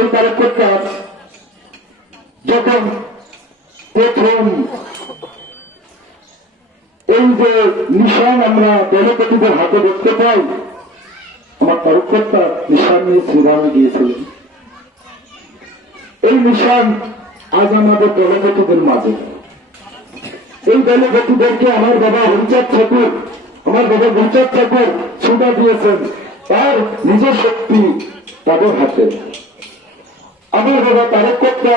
সেই তারকটা যখন প্রথম এই যে নিশান আমরা দলপতিদের হাতে দেখতে পাই, আমার তারকর্তা নিশান নিয়ে শ্রীরামে গিয়েছিলেন। এই নিশান আজ আমাদের দলপতিদের মাঝে। এই দলপতিদেরকে আমার বাবা হরিচাঁদ ঠাকুর, আমার বাবা হরিচাঁদ ঠাকুর ছুটা দিয়েছেন। তার নিজের শক্তি তাদের হাতে। আমার বাবা তারকর্তা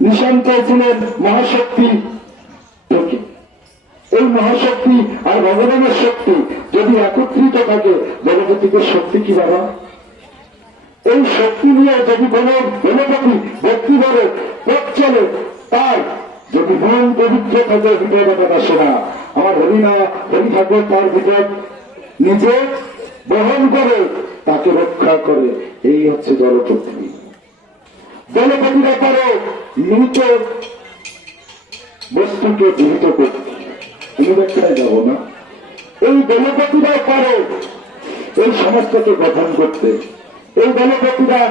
নিশান পেয়েছিলেন মহাশক্তি এই মহাশক্তি আর ভগবানের শক্তি যদি একত্রিত থাকে জগপতিকে শক্তি কি বাবা? এই শক্তি নিয়ে যদি কোন গণপতি ব্যক্তি বলে পথ চলে, তার যদি মন পবিত্র থাকে বিপদ আসে না। আমার হরি না হরি ঠাকুর তার বিপদ নিজে বহন করে তাকে রক্ষা করে। এই হচ্ছে জলপতি জলপতিরা পারে মৃত বস্তুকে জীবিত করতে আমি ব্যাখ্যায় যাব না? এই দলপতিরাও পারে এই সমাজটাকে গঠন করতে। এই দলপতিরা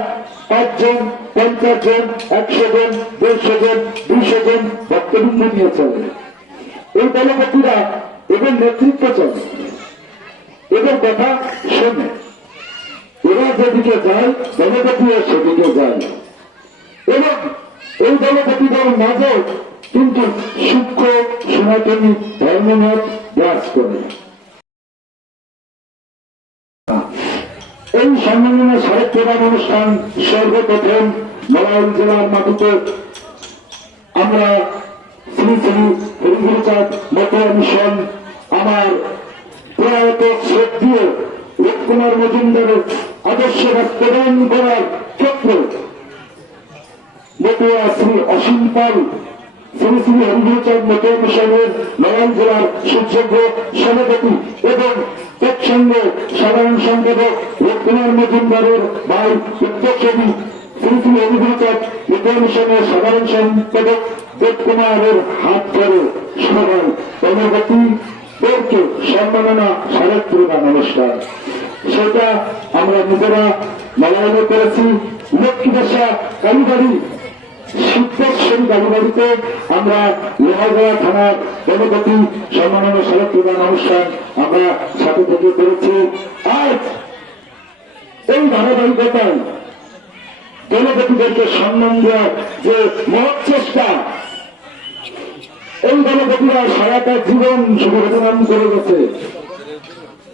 পাঁচজন পঞ্চাশ জন একশো জন দেড়শো জন দুইশো জন বক্তব্য নিয়ে চলে। এই দলপতিরা এদের নেতৃত্ব চলে। এদের কথা শোনে যেদিকে যায় দলপতিও সেদিকে যায়। এবং এই দলপতিদের মাঝে কিন্তু সূক্ষ্ম সনাতনী ধর্মমত বিরাজ করে। এই সম্মেলনে সাহিত্য প্রদান অনুষ্ঠান সর্বপ্রথম নড়াইল জেলার মাটিতে আমরা শ্রী শ্রী হরিগুরুচাঁদ মতুয়া মিশন, আমার প্রয়াত শ্রদ্ধীয় রূপকুমার মজুমদারের আদর্শ বাস্তবায়ন করার ক্ষেত্রে মতুয়া শ্রী অসীম পাল, শ্রী শ্রী হরিগুরুচাঁদ মতুয়া মিশনের নড়াইল জেলার সুযোগ্য সভাপতি এবং তৎসঙ্গে সাধারণ সম্পাদক রূপকুমার মজুমদারের ভাই উত্তরছবি শ্রী শ্রী হরিগুরুচাঁদ মতুয়া মিশনের সাধারণ সম্পাদক দেবকুমারের হাত ধরে সবাই অনুভূতি সম্মাননা প্রদান অনুষ্ঠান সেটা আমরা নিজেরা নবায়নে করেছি। লক্ষ্মী দশা কালীবাড়ি সিদ্ধেশ্বরী কালীবাড়িতে আমরা লোহাগড়া থানার প্রদান অনুষ্ঠান আমরা সাথে থেকে করেছি। আজ এই ধারাবাহিকতায় গণপতিদেরকে সম্মান দেওয়ার যে মহৎ চেষ্টা, এই গণপতিরা সারাটা জীবন শুভঘটনাম করে গেছে।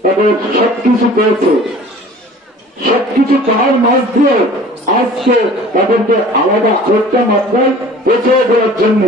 তাদের সবকিছু পেয়েছে সবকিছু পাওয়ার মাছ দিয়ে আজকে তাদেরকে আলাদা আরেকটা মাত্রায় পৌঁছে দেওয়ার জন্য।